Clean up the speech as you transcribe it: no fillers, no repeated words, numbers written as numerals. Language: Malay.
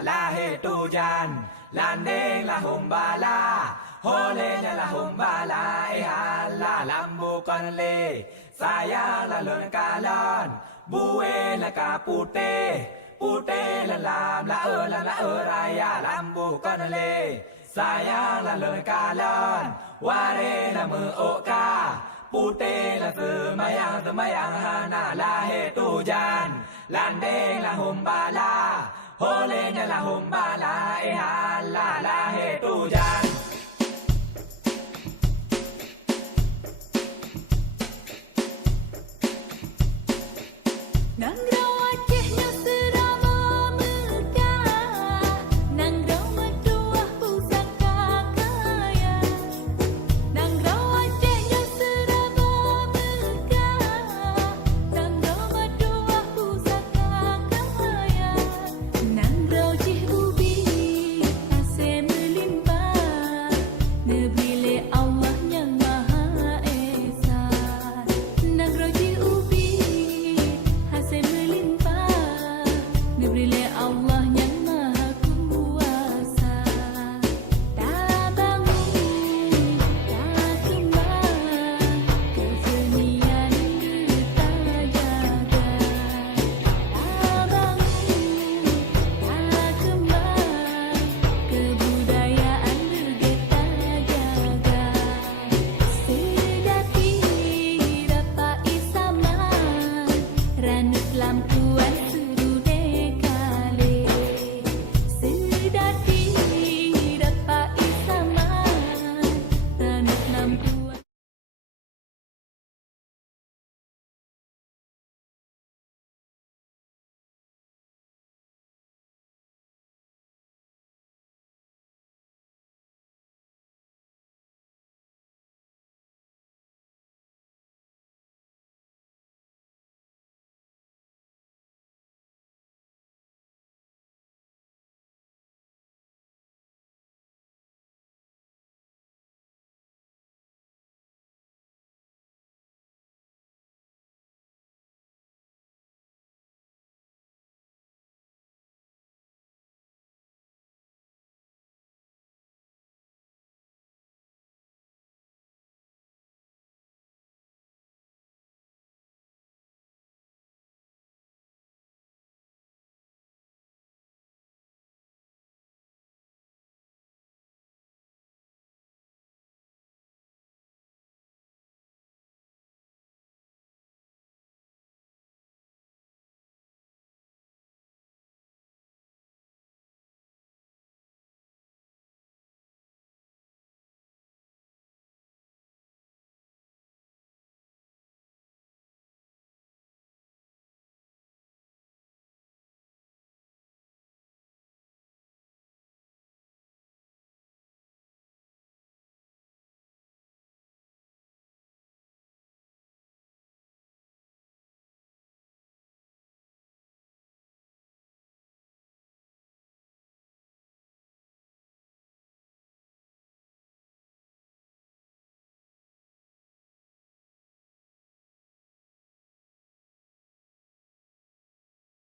Lahir tujan, landing lah humbala, holenya lah humbala, hala lambu konle, sayang lah lon kalon, buwe lah kapute, pute lah lam la raya lambu konle, sayang lah lon kalon, ware lah muoka, pute lah semayang hana lahir tujan, landing lah humbala. Holenya la humbala, hala lahir tujan. Nang raw Acehnya serama megah, nang raw meduah pusaka kaya. Nang raw Acehnya serama megah, nang raw meduah pusaka kaya. Nang raw Aceh ubi asyik melimpah, nebile Allah yang Maha Esa. Nang raw Aceh ubi hasil melimpah, nebrile Allah yang